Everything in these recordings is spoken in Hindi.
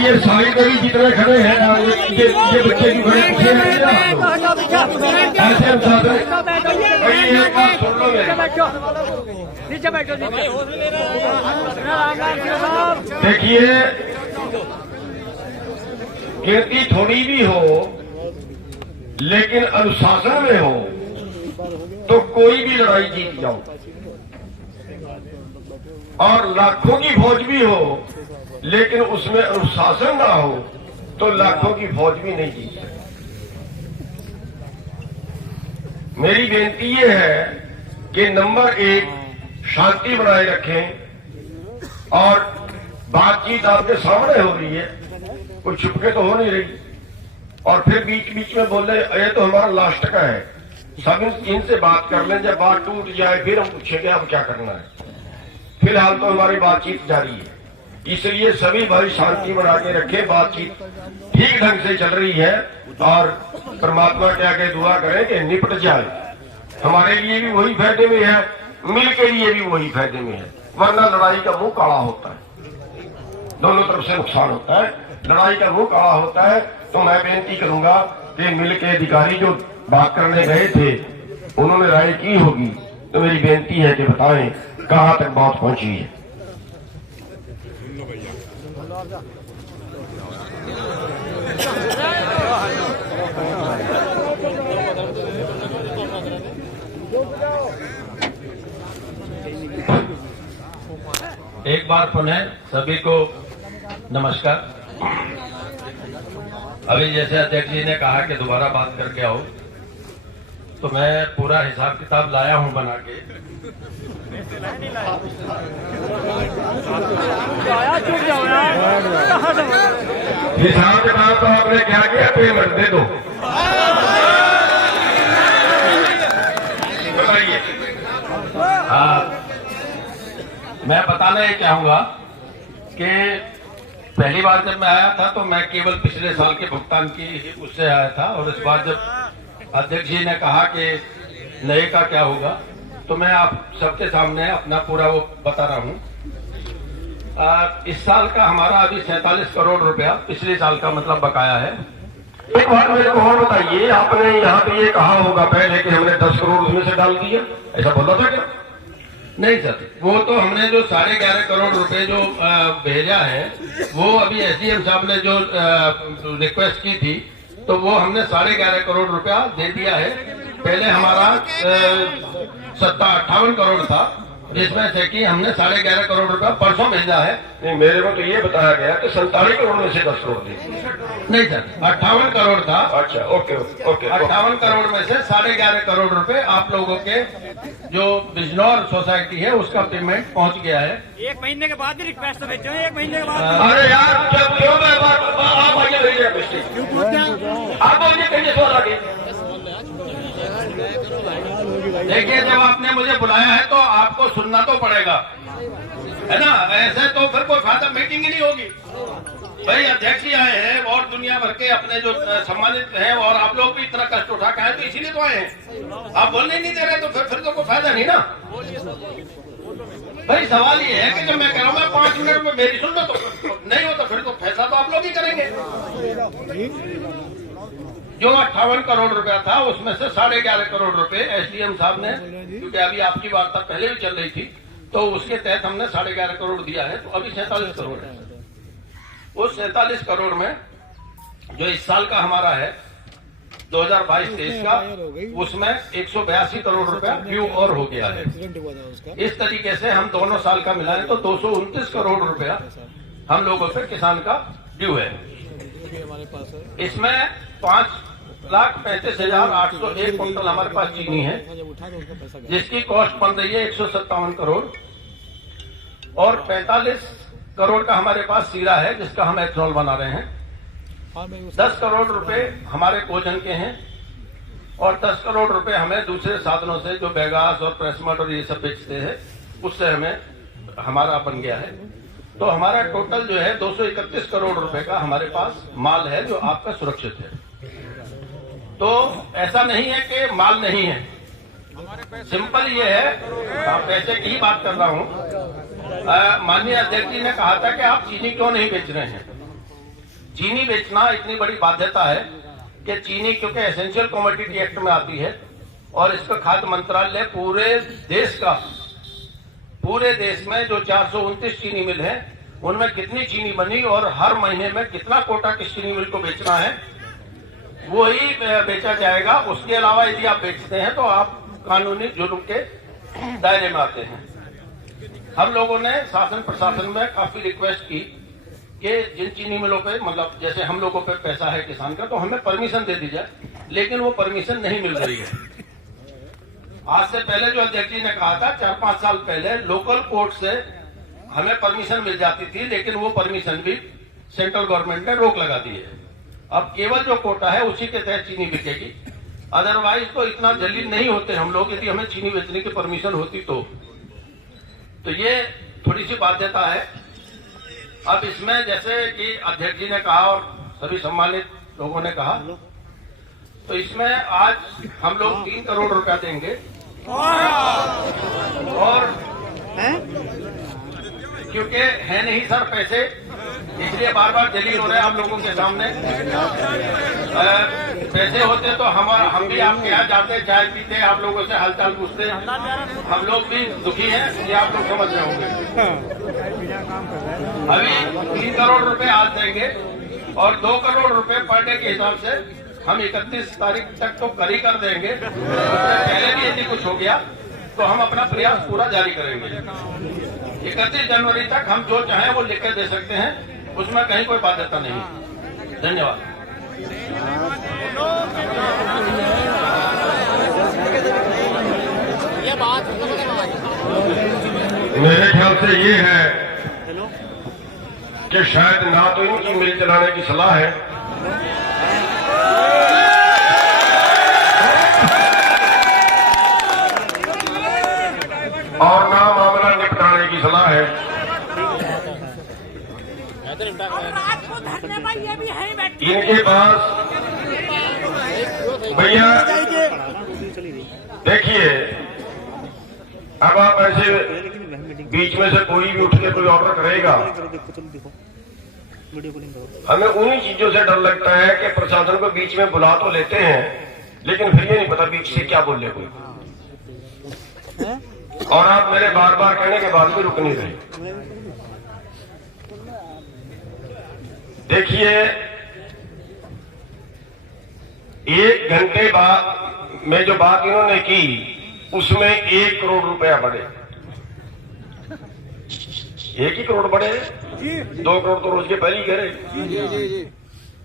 ये सारी कवि जितने खड़े हैं ये बच्चे की खड़े पीछे ऐसे अनुशासन। एक बात सुन लो देखिए, गिनती थोड़ी भी हो लेकिन अनुशासन में हो तो कोई भी लड़ाई जीत जाओ, और लाखों की फौज भी हो लेकिन उसमें अनुशासन ना हो तो लाखों की फौज भी नहीं जीत सकती। मेरी बेनती ये है कि नंबर 1 शांति बनाए रखें, और बातचीत आपके सामने हो रही है, कोई छुपके तो हो नहीं रही, और फिर बीच बीच में बोले ये तो हमारा लास्ट का है, सब इनसे बात कर लें, जब बात टूट जाए फिर हम पूछेंगे अब क्या करना है। फिलहाल तो हमारी बातचीत जारी है, इसलिए सभी भाई शांति बना के रखें, बातचीत ठीक ढंग से चल रही है, और परमात्मा के आगे दुआ करें कि निपट जाए। हमारे लिए भी वही फायदे में है, मिल के लिए भी वही फायदे में है, वरना लड़ाई का मुंह काला होता है, दोनों तरफ से नुकसान होता है। लड़ाई का मुंह काला होता है तो मैं बेनती करूंगा कि मिल के अधिकारी जो बात करने गए थे उन्होंने राय की होगी, तो मेरी बेनती है कि बताएं कहां तक बात पहुंची है। एक बार पुनः सभी को नमस्कार। अभी जैसे अध्यक्ष जी ने कहा कि दोबारा बात करके आओ, तो मैं पूरा हिसाब किताब लाया हूं बना के। हिसाब किताब तो आपने क्या किया, पेमेंट दे दो। बताइए। मैं बताना ये चाहूंगा कि पहली बार जब मैं आया था तो मैं केवल पिछले साल के भुगतान की उससे आया था, और इस बार जब अध्यक्ष जी ने कहा कि नए का क्या होगा तो मैं आप सबके सामने अपना पूरा वो बता रहा हूं। इस साल का हमारा अभी 47 करोड़ रुपया पिछले साल का मतलब बकाया है। एक बात मेरे को और बताइए, आपने यहाँ पे ये कहा होगा पहले कि हमने 10 करोड़ उसमें से डाल दिया, ऐसा बोला था क्या? नहीं सर, वो तो हमने जो 11.5 करोड़ रुपए जो भेजा है वो अभी एसडीएम साहब ने जो रिक्वेस्ट की थी तो वो हमने 11.5 करोड़ रुपया दे दिया है। पहले हमारा 58 करोड़ था, जिसमें से कि हमने 11.5 करोड़ रुपया परसों भेजा है। नहीं, मेरे को तो ये बताया गया कि 47 करोड़ में से 10 करोड़ दी। नहीं सर, 58 करोड़ था। अच्छा, ओके ओके। 58 करोड़ में से 11.5 करोड़ रुपए आप लोगों के जो बिजनौर सोसाइटी है उसका पेमेंट पहुंच गया है। 1 महीने के बाद ही रिक्वेस्ट भेजो, 1 महीने के बाद। अरे यार, जब क्यों आप आइए भेजिए आप बोलिए कहिए सवाल आगे। देखिए, जब आपने मुझे बुलाया है तो आपको सुनना तो पड़ेगा, है ना? ऐसे तो फिर कोई फायदा मीटिंग ही नहीं होगी। भाई अध्यक्ष जी आए हैं और दुनिया भर के अपने जो सम्मानित हैं, और आप लोग भी इतना कष्ट उठा के आए तो इसीलिए तो आए हैं। आप बोलने नहीं दे रहे तो फिर तो कोई फायदा नहीं ना। भाई सवाल ये है कि जब मैं कह रहा हूँ मैं 5 मिनट में मेरी सुन लो, तो नहीं हो तो फिर तो फैसला तो आप लोग ही करेंगे। जो 58 करोड़ रुपया था उसमें से 11.5 करोड़ रुपए एसडीएम साहब ने, क्योंकि अभी आपकी वार्ता पहले भी चल रही थी तो उसके तहत हमने 11.5 करोड़ दिया है, तो अभी 47 करोड़ है। उस 47 करोड़ में जो इस साल का हमारा है 2022-23 का, उसमें 182 करोड़ रुपया ड्यू और हो गया है। इस तरीके से हम दोनों साल का मिलाएं तो 229 करोड़ रुपया हम लोगों पे किसान का ड्यू है। इसमें 5,35,801 क्विंटल हमारे पास चीनी है, जिसकी कॉस्ट बन रही है 157 करोड़, और 45 करोड़ का हमारे पास सीरा है जिसका हम एथनॉल बना रहे हैं। 10 करोड़ रुपए हमारे कोजन के हैं, और 10 करोड़ रुपए हमें दूसरे साधनों से जो बैगास और प्रेसमट और ये सब बेचते हैं उससे हमें हमारा बन गया है। तो हमारा टोटल जो है 231 करोड़ रुपए का हमारे पास माल है जो आपका सुरक्षित है। तो ऐसा नहीं है कि माल नहीं है, सिंपल ये है, पैसे की ही बात कर रहा हूँ। माननीय अध्यक्ष जी ने कहा था कि आप चीनी क्यों नहीं बेच रहे हैं, चीनी बेचना इतनी बड़ी बाध्यता है कि चीनी क्योंकि एसेंशियल कमोडिटी एक्ट में आती है और इसका खाद्य मंत्रालय पूरे देश में जो 429 चीनी मिल है उनमें कितनी चीनी बनी और हर महीने में कितना कोटा किस चीनी मिल को बेचना है वो ही बेचा जाएगा। उसके अलावा यदि आप बेचते हैं तो आप कानूनी जुर्म के दायरे में आते हैं। हम लोगों ने शासन प्रशासन में काफी रिक्वेस्ट की कि जिन चीनी मिलों पे मतलब जैसे हम लोगों पे पैसा है किसान का तो हमें परमिशन दे दी जाए, लेकिन वो परमिशन नहीं मिल रही है। आज से पहले जो अध्यक्ष जी ने कहा था 4-5 साल पहले लोकल कोर्ट से हमें परमिशन मिल जाती थी, लेकिन वो परमिशन भी सेंट्रल गवर्नमेंट ने रोक लगा दी है। अब केवल जो कोटा है उसी के तहत चीनी बिकेगी, अदरवाइज तो इतना जलील नहीं होते हम लोग। यदि हमें चीनी बेचने की परमिशन होती तो ये थोड़ी सी बाध्यता है। अब इसमें जैसे कि अध्यक्ष जी ने कहा और सभी सम्मानित लोगों ने कहा, तो इसमें आज हम लोग 3 करोड़ रुपया देंगे और क्योंकि है नहीं सर पैसे, इसलिए बार बार जलील हो रहे हैं आप लोगों के सामने। पैसे होते तो हम भी आपके यहाँ जाते, चाय पीते, आप लोगों से हालचाल पूछते। हम लोग भी दुखी हैं, ये आप लोग समझ रहे होंगे। अभी 3 करोड़ रुपए आज देंगे और 2 करोड़ रुपए पर डे के हिसाब से हम 31 तारीख तक तो कर देंगे। पहले भी यदि कुछ हो गया तो हम अपना प्रयास पूरा जारी करेंगे। 31 जनवरी तक हम जो चाहें वो लिख के दे सकते हैं, उसमें कहीं कोई बाध्यता नहीं। धन्यवाद। मेरे ख्याल से ये है कि शायद ना तो इनकी मिल चलाने की सलाह है और ना मामला निपटाने की सलाह है। इनके पास भैया देखिए, अब आप ऐसे बीच में से कोई भी उठ के कोई ऑर्डर करेगा, हमें उन्हीं चीजों से डर लगता है कि प्रशासन को बीच में बुला तो लेते हैं, लेकिन फिर ये नहीं पता बीच से क्या बोले कोई। और आप मेरे बार बार कहने के बाद भी रुक नहीं रहे। देखिए, 1 घंटे बाद में जो बात इन्होंने की उसमें 1 करोड़ रुपया बढ़े। 1 ही करोड़ बढ़े, 2 करोड़ तो रोज के पहले ही कह रहे।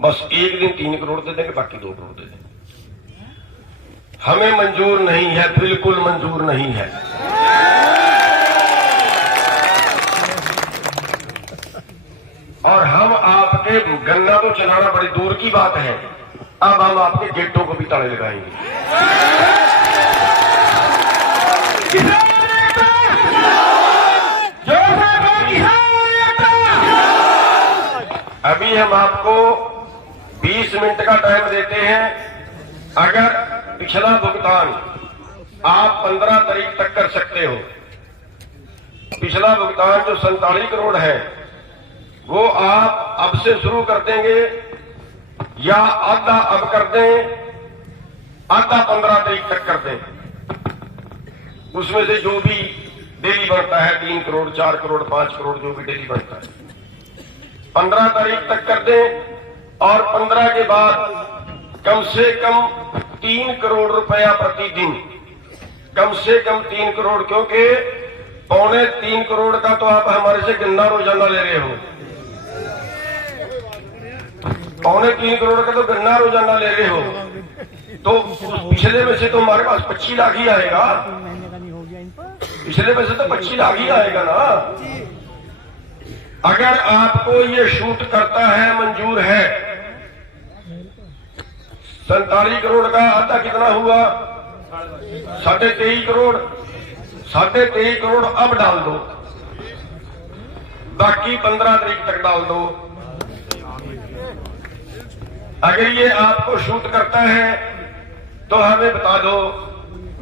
बस एक दिन 3 करोड़ दे देंगे, बाकी 2 करोड़ दे देंगे। हमें मंजूर नहीं है, बिल्कुल मंजूर नहीं है। और हम आपके गन्ना तो चलाना बड़ी दूर की बात है, अब हम आपके गेटों को भी ताले लगाएंगे। अभी हम आपको 20 मिनट का टाइम देते हैं। अगर पिछला भुगतान आप 15 तारीख तक कर सकते हो, पिछला भुगतान जो 47 करोड़ है वो आप अब से शुरू कर देंगे या आधा अब कर दें, आधा 15 तारीख तक कर दें। उसमें से जो भी डेली बढ़ता है 3 करोड़ 4 करोड़ 5 करोड़ जो भी डेली बढ़ता है 15 तारीख तक कर दें। और 15 के बाद कम से कम 3 करोड़ रुपया प्रतिदिन, कम से कम 3 करोड़, क्योंकि 2.25 करोड़ का तो आप हमारे से गन्ना रोजाना ले रहे हो। 2.25 करोड़ का तो गन्ना रोजाना ले रहे हो, तो पिछले में से तो हमारे पास 25 लाख ही आएगा। पिछले में से तो 25 लाख ही आएगा ना। अगर आपको ये शूट करता है, मंजूर है, 47 करोड़ का आधा कितना हुआ? 23.5 करोड़। 23.5 करोड़ अब डाल दो, बाकी 15 तारीख तक डाल दो। अगर ये आपको शूट करता है तो हमें बता दो।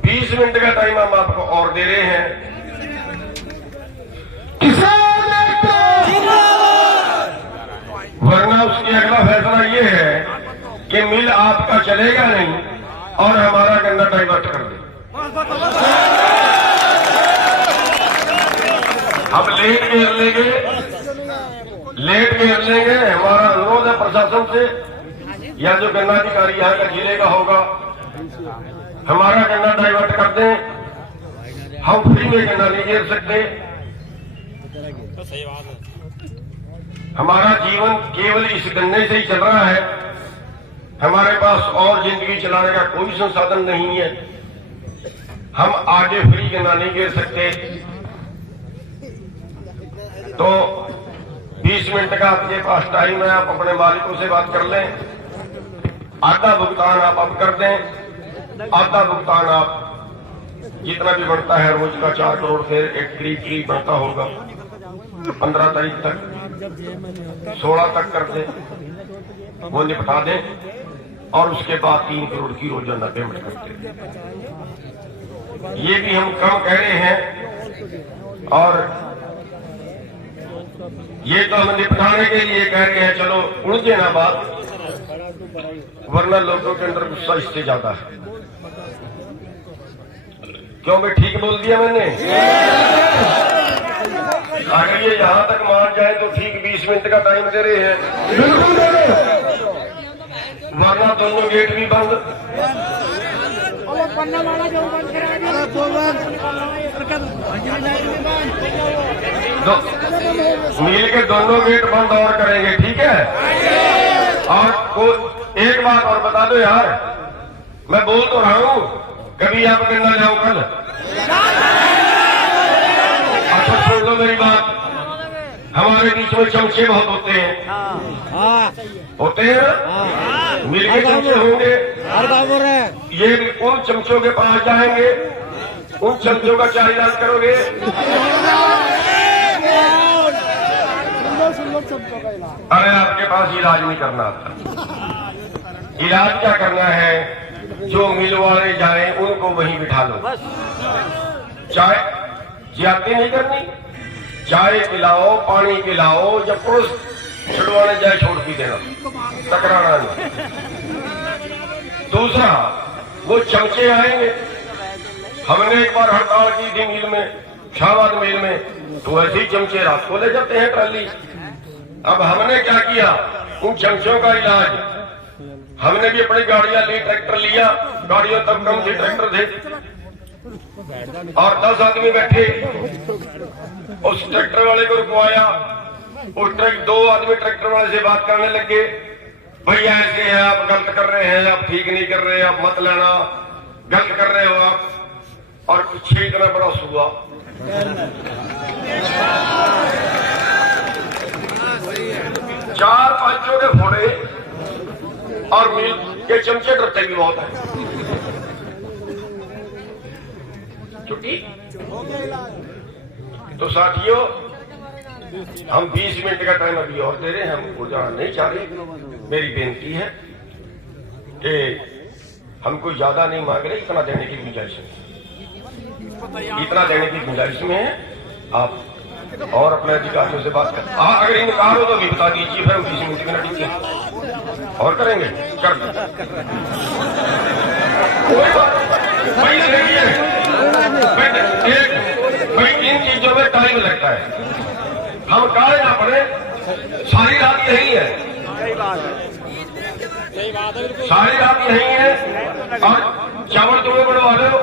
20 मिनट का टाइम हम आपको और दे रहे हैं। वरना उसकी अगला फैसला ये है कि मिल आपका चलेगा नहीं और हमारा गन्ना डाइवर्ट कर दे। हम लेट घेर लेंगे। हमारा अनुरोध है प्रशासन से या जो गन्ना अधिकारी यहाँ का जिले का होगा, हमारा गन्ना डाइवर्ट कर दें। हम फ्री में गन्ना नहीं घेर सकते। हमारा जीवन केवल इस गन्ने से ही चल रहा है। हमारे पास और जिंदगी चलाने का कोई संसाधन नहीं है। हम आगे फ्री गन्ना नहीं घेर सकते। तो 20 मिनट का आपके पास टाइम है, आप अपने मालिकों से बात कर लें। आधा भुगतान आप अब कर दें, आधा भुगतान आप जितना भी बनता है रोज का 4 करोड़ फिर एक करीब बनता होगा 15 तारीख तक 16 तक कर दें, वो निपटा दें और उसके बाद 3 करोड़ की रोजाना पेमेंट करते हैं। ये भी हम कम कह रहे हैं और ये तो हम निपटाने के लिए कह रहे हैं। चलो उलझे ना बात, वरना लोगों के अंदर गुस्सा इससे ज्यादा है। क्यों मैं ठीक बोल दिया मैंने? अगर ये यहां तक मान जाए तो ठीक 20 मिनट का टाइम दे रहे हैं, वरना दोनों गेट भी बंद। मिल के दोनों गेट बंद और करेंगे, ठीक है? और एक बात और बता दो यार, मैं बोल तो रहा हूं, कभी आप गन्ना जाओ कल। अच्छा सुन लो मेरी बात, हमारे बीच में चमचे बहुत होते हैं। होते हैं ना, मिल के चमचे होंगे। ये उन चमचों के पास जाएंगे, उन चमचों का क्या इलाज करोगे? अरे आपके पास इलाज नहीं करना आता। इलाज क्या करना है? जो मिल वाले जाए उनको वहीं बिठा लो। चाय ज्यादा नहीं करनी, चाय पिलाओ, पानी पिलाओ, जब पुरुष छुड़वाने जाए छोड़ भी देना, टकराना नहीं। दूसरा, वो चमचे आएंगे। हमने एक बार हड़ताल की थी मिल में, शाहबाद मिल में, तो ऐसे ही चमचे रात को ले जाते हैं ट्राली। अब हमने क्या किया, उन चमचों का इलाज हमने भी अपनी गाड़ियां ली, ट्रैक्टर लिया, गाड़ियों तब कम थी, ट्रैक्टर थे और 10 आदमी बैठे। उस ट्रैक्टर वाले को रुकवाया, उस 2 आदमी ट्रैक्टर वाले से बात करने लगे, भैया ऐसे है, आप गलत कर रहे हैं, आप ठीक नहीं कर रहे, आप मत लेना, गलत कर रहे हो आप। और पीछे इतना बड़ा हुआ, 4-5 चोरे फोड़े और मिल के चमचे डरते भी बहुत है। छुट्टी तो साथियों, हम 20 मिनट का टाइम अभी और दे रहे हैं, हम उड़ जाना नहीं चाह रहे। मेरी बेनती है कि हम कोई ज्यादा नहीं मांग रहे, इतना देने की गुंजाइश है, इतना देने की गुंजाइश में है। आप और अपने अधिकारियों से बात कर, अगर इनकार हो तो भी बता दीजिए, फिर हम 20 मिनट में नीचे और करेंगे, कर दें। कोई बात भाई इन चीजों में टाइम लगता है। हम काहे ना पड़े, सारी रात यही है, सारी रात यही है। और चावल तुम्हें बढ़वा रहे हो,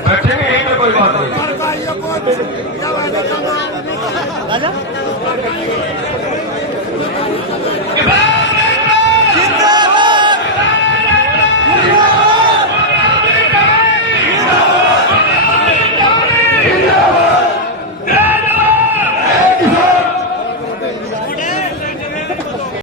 बैठेंगे यहीं पे, कोई बात नहीं।